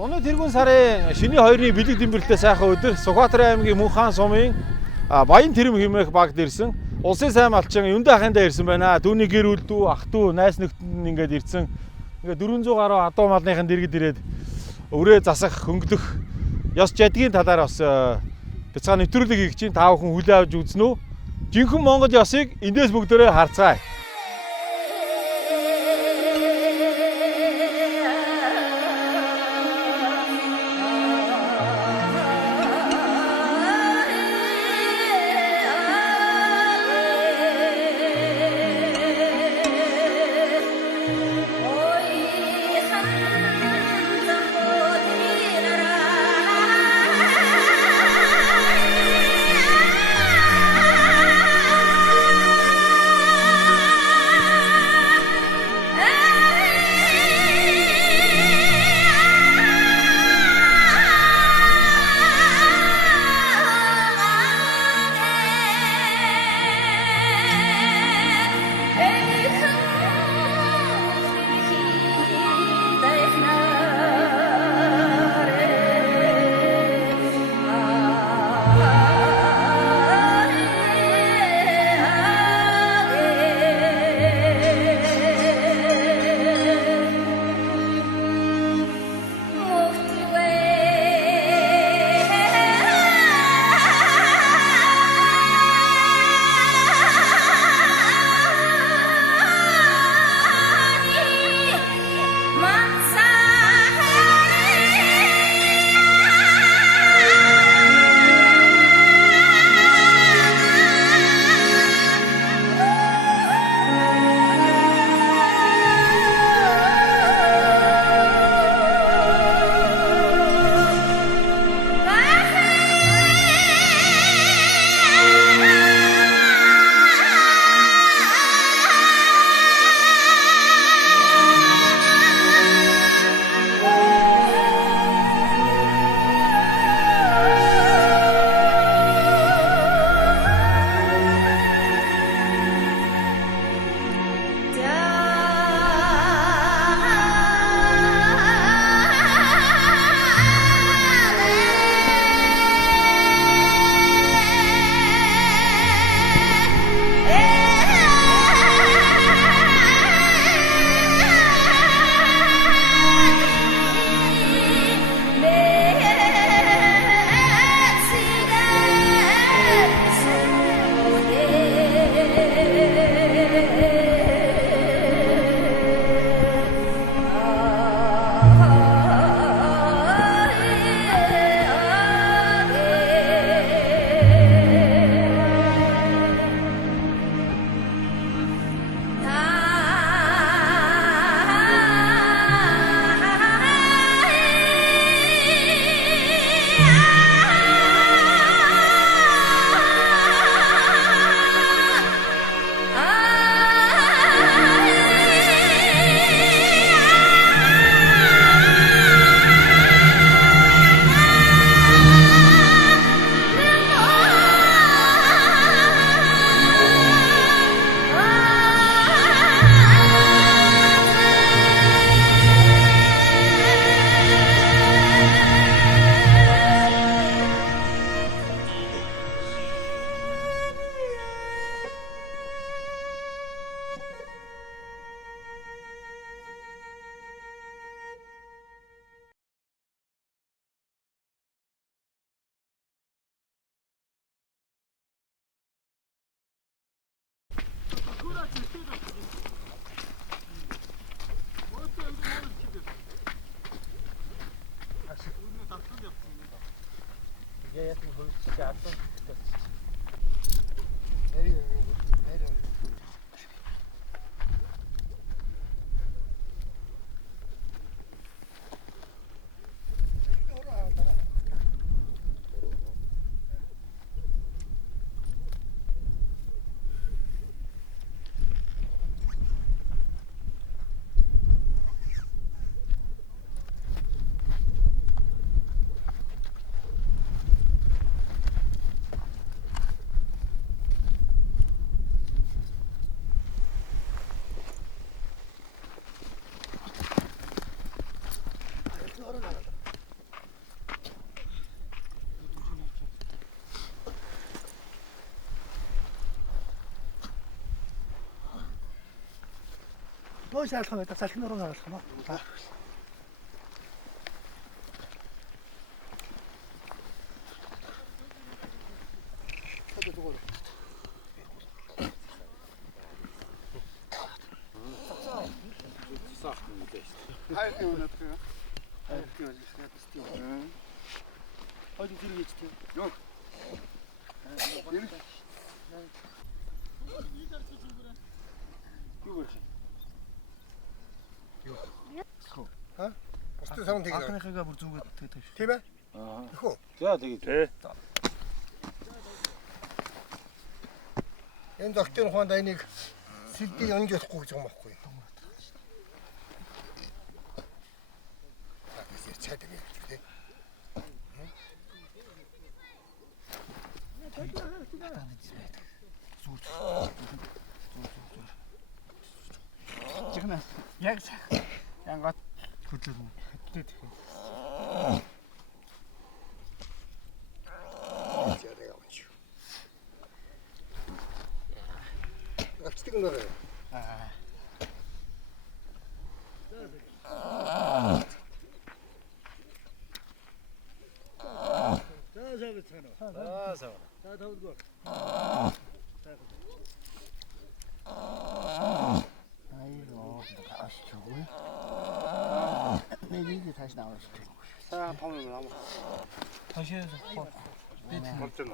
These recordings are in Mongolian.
Зуны тэргүүн сарын шөнийн 2-ны бэлэг дэмбэрэлтэй сайхан өдөр Сүхбаатар аймгийн Мөнхаан сумын Баян Тэрэм хэмээх багт ирсэн. Улсын сайн малчин Юндэ ахындаа ирсэн байна. Түүний гэр бүл дүү, ах дүү, найз нөхдөд ингээд ирсэн. Ингээд 400 гаруй адуу малныхын дэргэд ирээд өрөө засах, хөнгөлөх ёс жадгийн талаар бас бяцхан нэвтрүүлэг хийх чинь та бүхэн хүлээ авч үзнэ үү? Жинхэнэ Монгол ёсыг эндээс бүгдээрээ харцгаая. ой шаардсан байдаг. Салхины руу харуулах юм аа. Хайртай өнөөх юм. Хайртай үзэх тийм. Хойд зэрэг хийж тийм. Yok. Бусдын савн тэгээд. Анхныхаа бүр зүгээд тэгээд. Тийм ээ? Аа. Их үү? За тэгээд. Энэ доктор ухаанд энийг сэлдийг онж болохгүй гэж юм баггүй. Цаад юм тийм. Жигнэ. Яг янгат хөдлөв. Хөдлөд. Авчдаг юм байна. За тавдгоо. 아이고, 다시 저거야? 내 이게 다시 나올 수도 있고. 자, 보면 나무. 다시 해서 맞잖아.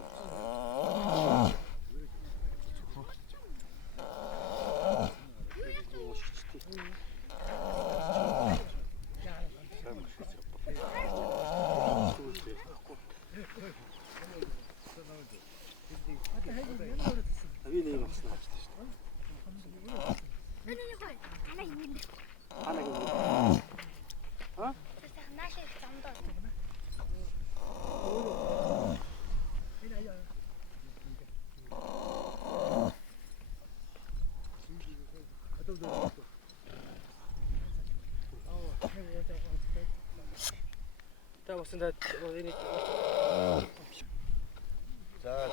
자, 왔습니다. 어디니? 자.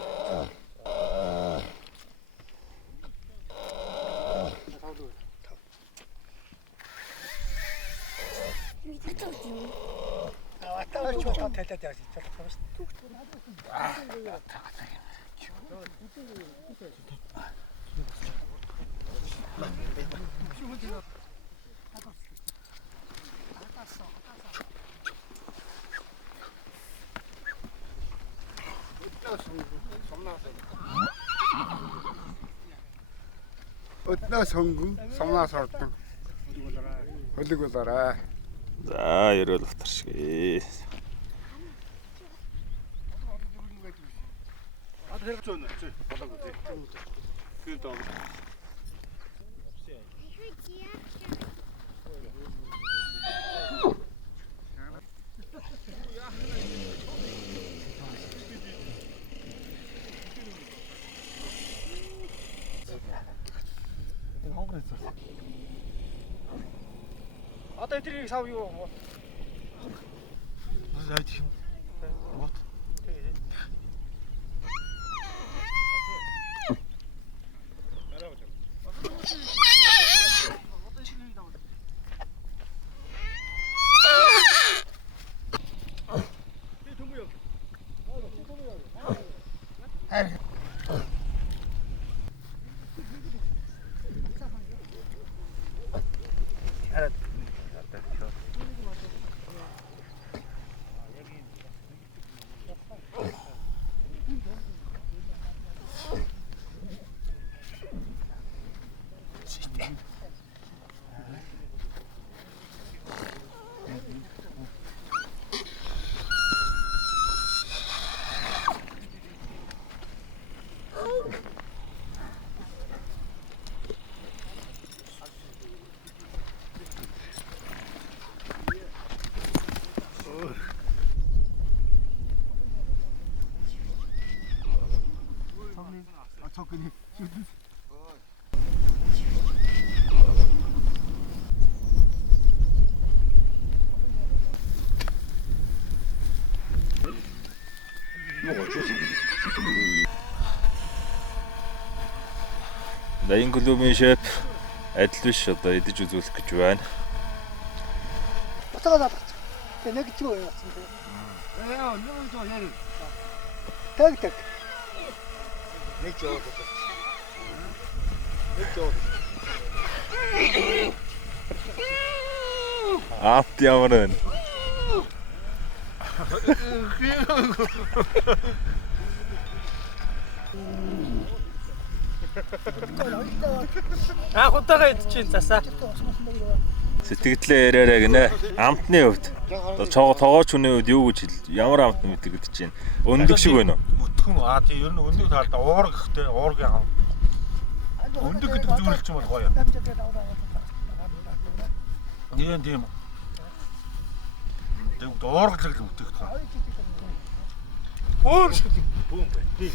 왔다 왔다 됐다 됐다. 어디나 성구 성나서던 어디고 살아 За ерөөл батаршгүй. Одоо эдрийг сав юу? 무슨 아이디? 뭐? 접근이. Дайн клубын шеф адил биш одоо идэж үзүүлэх гэж байна. Батагаад алгач. Тэгээ нэг ч юу яасан бэ? нэг жоо яа. Так. Нэг жоо. Нэг жоо. Амт ямар байна? Хутагаа идчихин засаа. Сэтгэлдээ яриараа гинэ. Амтны хувьд одоо тоогооч хүний хувьд юу гэж ямар амт мэдэр гэдэг чинь өндөг шиг байна уу? Өтгөн тий ер нь өндөг талдаа уурга гэхтэй уургийн ам. Өндөг гэдэг зүйлч юм бол гоё. Тийм. Тэг уургалаг л үтэх таа. Өөр шиг Бүүн бай.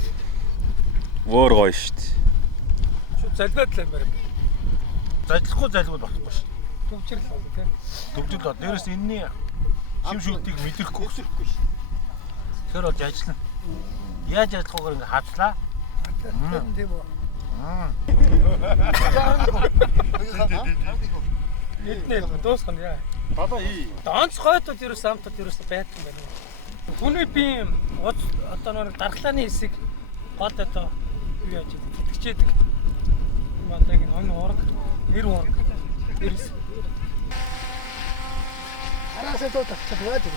Өөр гоё шүү дээ. шууд залбиад л юм байна. Зажлахгүй залбиад болохгүй шүү. Төвчрөл үү те. Төгжил дээрээс энэний шим шүлтийг мэдрэхгүй шүү. Тэр бол ажиллана. Яаж ажиллахгүйгээр ингэ хавчлаа. Тийм үү. Эднээ дуусгана яа. Баба ий. Донц гойтод ерөөс амтад ерөөс байдаг юм байна. Хүний бие одоо нэг дархлааны хэсэг гол одоо юу яаж итгэжээдэг. Мадаг энэ уурга, нэр уурга. Эрс. Хараасаа тоо тавчаад байдаг.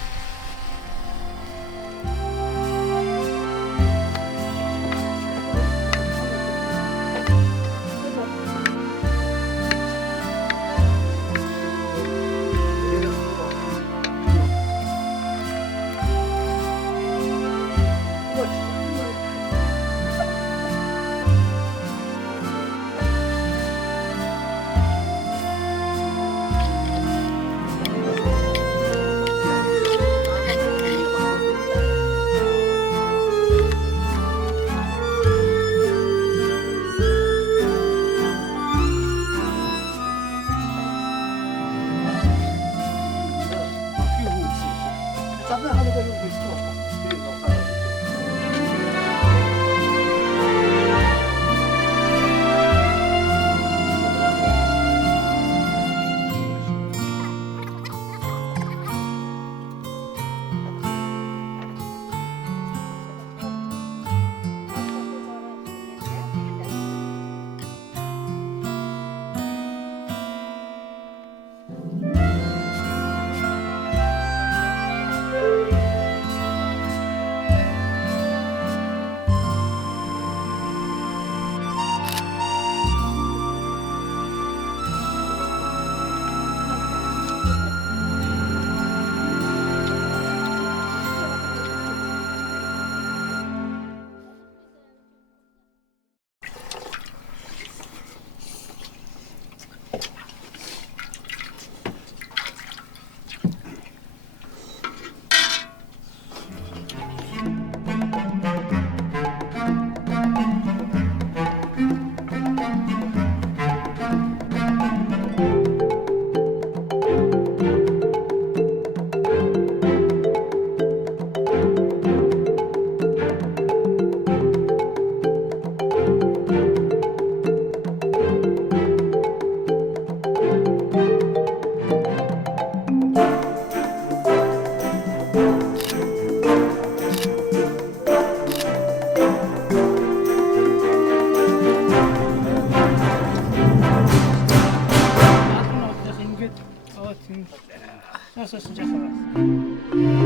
Соссон жахаа.